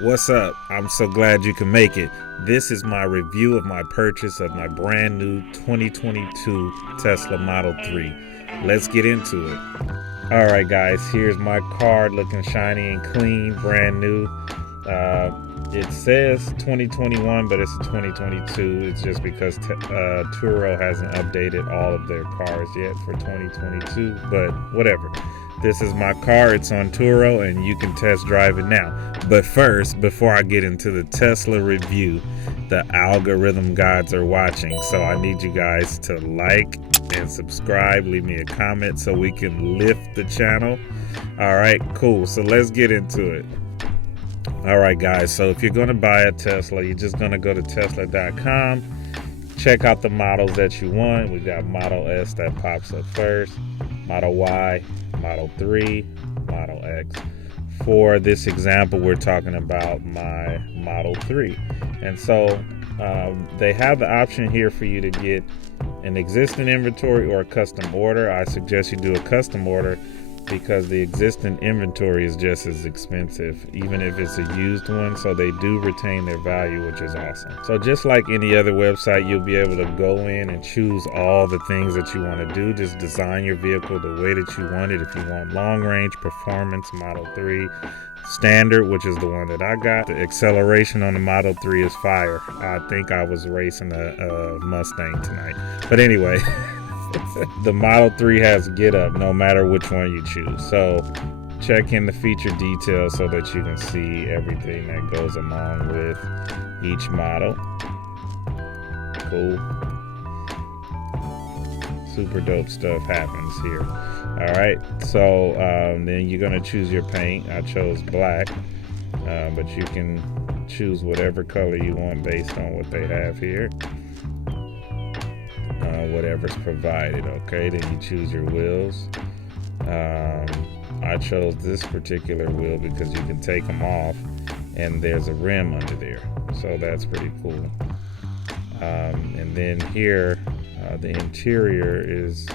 What's up? I'm so glad you can make it. This is my review of my purchase of my brand new 2022 Tesla Model 3. Let's get into it. Alright guys, here's my car looking shiny and clean, brand new. It says 2021, but it's a 2022. It's just because Turo hasn't updated all of their cars yet for 2022, but whatever. This is my car. It's on Turo, and you can test drive it now. But first, before I get into the Tesla review, the algorithm gods are watching, so I need you guys to like and subscribe. Leave me a comment so we can lift the channel. All right, cool. So let's get into it. All right, guys. So if you're going to buy a Tesla, you're just going to go to Tesla.com. Check out the models that you want. We got Model S that pops up first, Model Y, Model 3, Model X. For this example, we're talking about my Model 3. And so they have the option here for you to get an existing inventory or a custom order. I suggest you do a custom order because the existing inventory is just as expensive, even if it's a used one. So they do retain their value, which is awesome. So just like any other website, you'll be able to go in and choose all the things that you want to do. Just design your vehicle the way that you want it. If you want long range performance, Model 3. Standard, which is the one that I got. The acceleration on the Model 3 is fire. I think I was racing a Mustang tonight. But anyway, the Model 3 has get up no matter which one you choose. So check in the feature details so that you can see everything that goes along with each model. Cool. Super dope stuff happens here. All right, so then you're gonna choose your paint. I chose black, but you can choose whatever color you want based on what they have here. Whatever's provided. Okay, then you choose your wheels. I chose this particular wheel because you can take them off and there's a rim under there, so that's pretty cool. And then here the interior is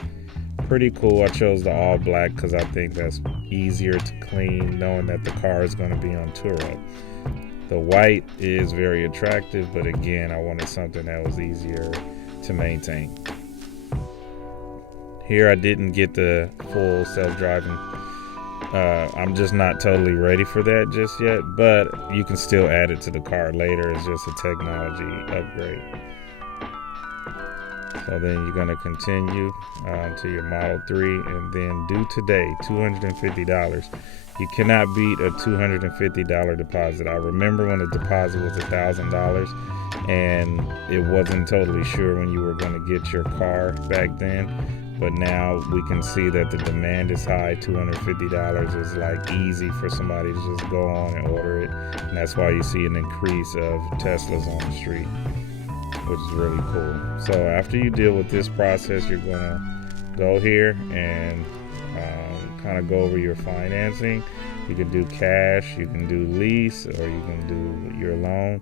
pretty cool. I chose the all black because I think that's easier to clean, knowing that the car is going to be on Turo. The white is very attractive, but again, I wanted something that was easier to maintain. Here I didn't get the full self-driving. I'm just not totally ready for that just yet, but you can still add it to the car later. It's just a technology upgrade. So then you're going to continue to your Model 3 and then due today, $250. You cannot beat a $250 deposit. I remember when the deposit was $1,000 and it wasn't totally sure when you were going to get your car back then. But now we can see that the demand is high. $250 is like easy for somebody to just go on and order it. And that's why you see an increase of Teslas on the street, which is really cool. So after you deal with this process, you're gonna go here and kind of go over your financing. You can do cash, you can do lease, or you can do your loan.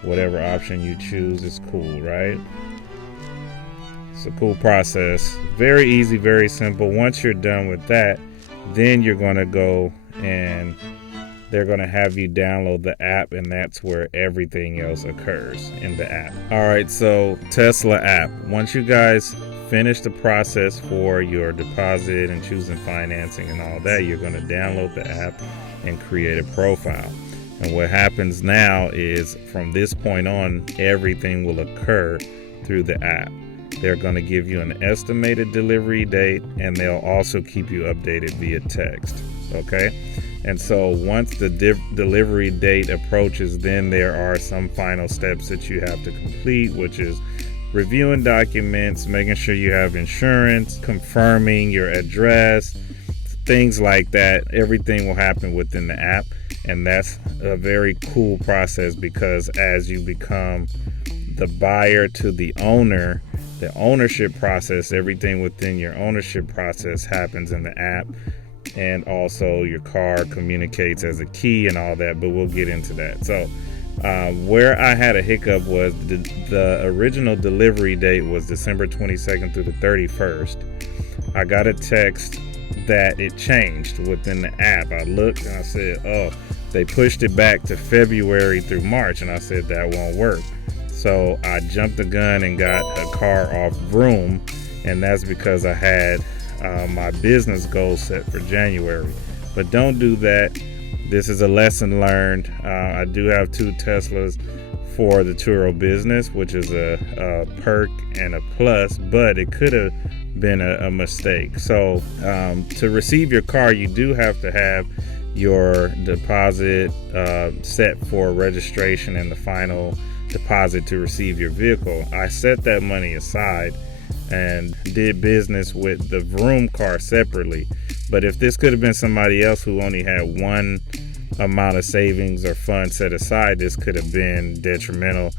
Whatever option you choose is cool, right? It's a cool process. Very easy, very simple. Once you're done with that, then you're gonna go and they're going to have you download the app, and that's where everything else occurs in the app. All right, so Tesla app. Once you guys finish the process for your deposit and choosing financing and all that, you're going to download the app and create a profile. And what happens now is from this point on, everything will occur through the app. They're going to give you an estimated delivery date, and they'll also keep you updated via text. Okay? And so once the delivery date approaches, then there are some final steps that you have to complete, which is reviewing documents, making sure you have insurance, confirming your address, things like that. Everything will happen within the app. And that's a very cool process because as you become the buyer to the owner, the ownership process, everything within your ownership process happens in the app. And also your car communicates as a key and all that, but we'll get into that. So where I had a hiccup was the original delivery date was December 22nd through the 31st. I got a text that it changed within the app. I looked and I said, oh, They pushed it back to February through March, and I said that won't work. So I jumped the gun and got a car off Vroom, and that's because I had my business goal set for January. But don't do that. This is a lesson learned. I do have 2 Teslas for the Turo business, which is a perk and a plus, but it could have been a mistake. So to receive your car, you do have to have your deposit set for registration and the final deposit to receive your vehicle. I set that money aside and did business with the Vroom car separately. But if this could have been somebody else who only had one amount of savings or funds set aside, this could have been detrimental,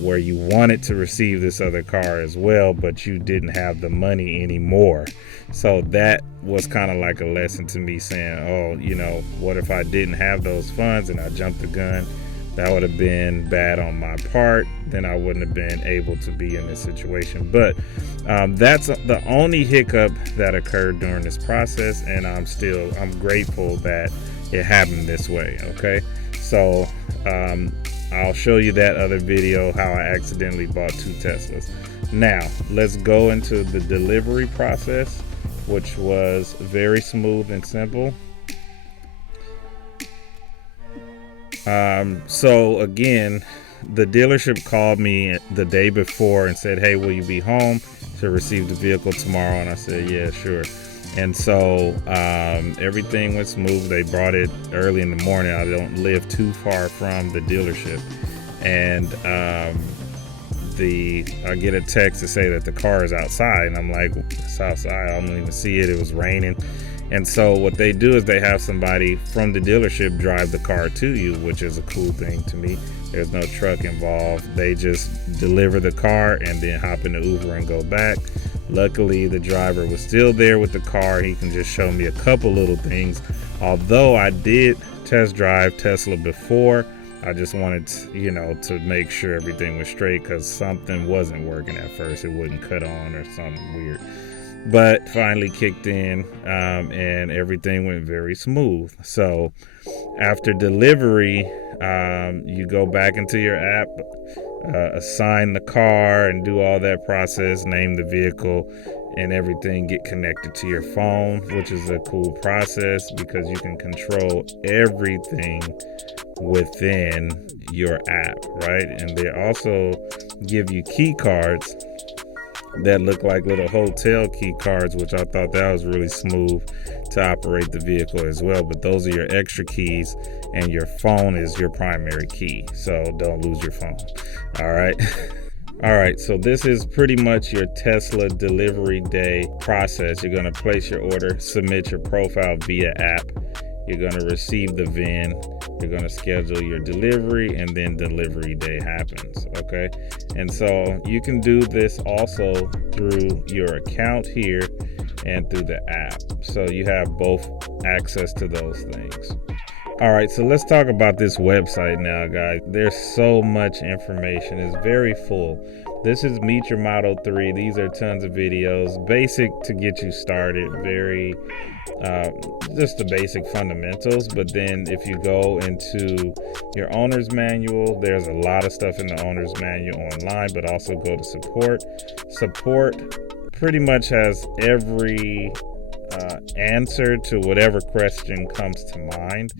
where you wanted to receive this other car as well, but you didn't have the money anymore. So that was kind of like a lesson to me, saying, what if I didn't have those funds and I jumped the gun? That would have been bad on my part. Then I wouldn't have been able to be in this situation. But that's the only hiccup that occurred during this process, and I'm grateful that it happened this way. Okay, so I'll show you that other video, how I accidentally bought 2 Teslas. Now let's go into the delivery process, which was very smooth and simple. So again, the dealership called me the day before and said, hey, will you be home to receive the vehicle tomorrow? And I said, yeah, sure. And so everything went smooth. They brought it early in the morning. I don't live too far from the dealership. And I get a text to say that the car is outside. And I'm like, it's outside. I don't even see it. It was raining. And so what they do is they have somebody from the dealership drive the car to you, which is a cool thing to me. There's no truck involved. They just deliver the car and then hop in the Uber and go back. Luckily, the driver was still there with the car. He can just show me a couple little things. Although I did test drive Tesla before, I just wanted to make sure everything was straight, because something wasn't working at first. It wouldn't cut on or something weird. But finally kicked in, and everything went very smooth. So after delivery, you go back into your app, assign the car and do all that process, name the vehicle, and everything get connected to your phone, which is a cool process because you can control everything within your app, right? And they also give you key cards that look like little hotel key cards, which I thought that was really smooth to operate the vehicle as well. But those are your extra keys, and your phone is your primary key, so don't lose your phone. All right, so this is pretty much your Tesla delivery day process. You're going to place your order, submit your profile via app. You're going to receive the VIN. You're going to schedule your delivery, and then delivery day happens. Okay. And so you can do this also through your account here and through the app. So you have both access to those things. All right, so let's talk about this website now, guys. There's so much information. It's very full. This is Meet Your Model 3. These are tons of videos, basic to get you started, very just the basic fundamentals. But then if you go into your owner's manual, there's a lot of stuff in the owner's manual online, but also go to support. Support pretty much has every answer to whatever question comes to mind.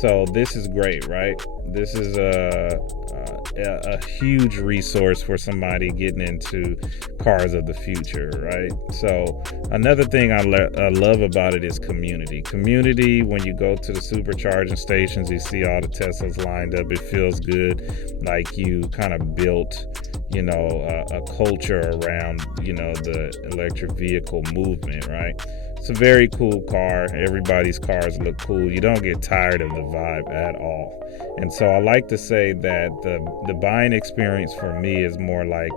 So this is great, right? This is a huge resource for somebody getting into cars of the future, right? So another thing I love about it is community. Community, when you go to the supercharging stations, you see all the Teslas lined up. It feels good, like you kind of built a culture around the electric vehicle movement, right? It's a very cool car. Everybody's cars look cool. You don't get tired of the vibe at all. And so I like to say that the buying experience for me is more like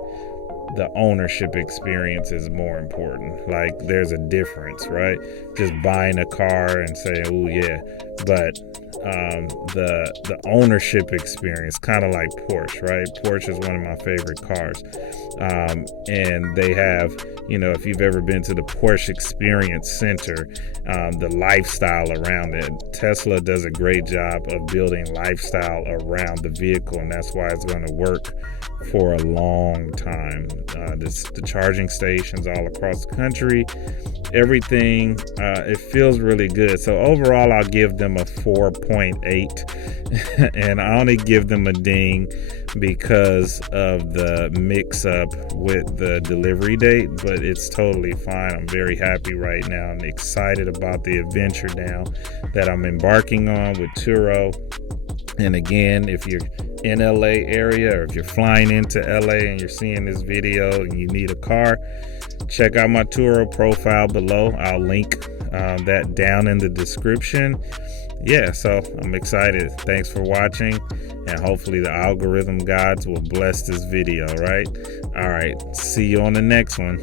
the ownership experience is more important. Like there's a difference, right? Just buying a car and saying, oh yeah, but the ownership experience, kind of like Porsche, right? Porsche is one of my favorite cars, and they have, if you've ever been to the Porsche Experience Center, the lifestyle around it. Tesla does a great job of building lifestyle around the vehicle, and that's why it's going to work for a long time. The charging stations all across the country, everything, it feels really good. So overall, I'll give them a 4.8 and I only give them a ding because of the mix up with the delivery date, but it's totally fine. I'm very happy right now. I'm excited about the adventure now that I'm embarking on with Turo. And again, if you're in LA area, or if you're flying into LA and you're seeing this video and you need a car, check out my Turo profile below. I'll link that down in the description. Yeah, so I'm excited. Thanks for watching, and hopefully the algorithm gods will bless this video, right? All right, see you on the next one.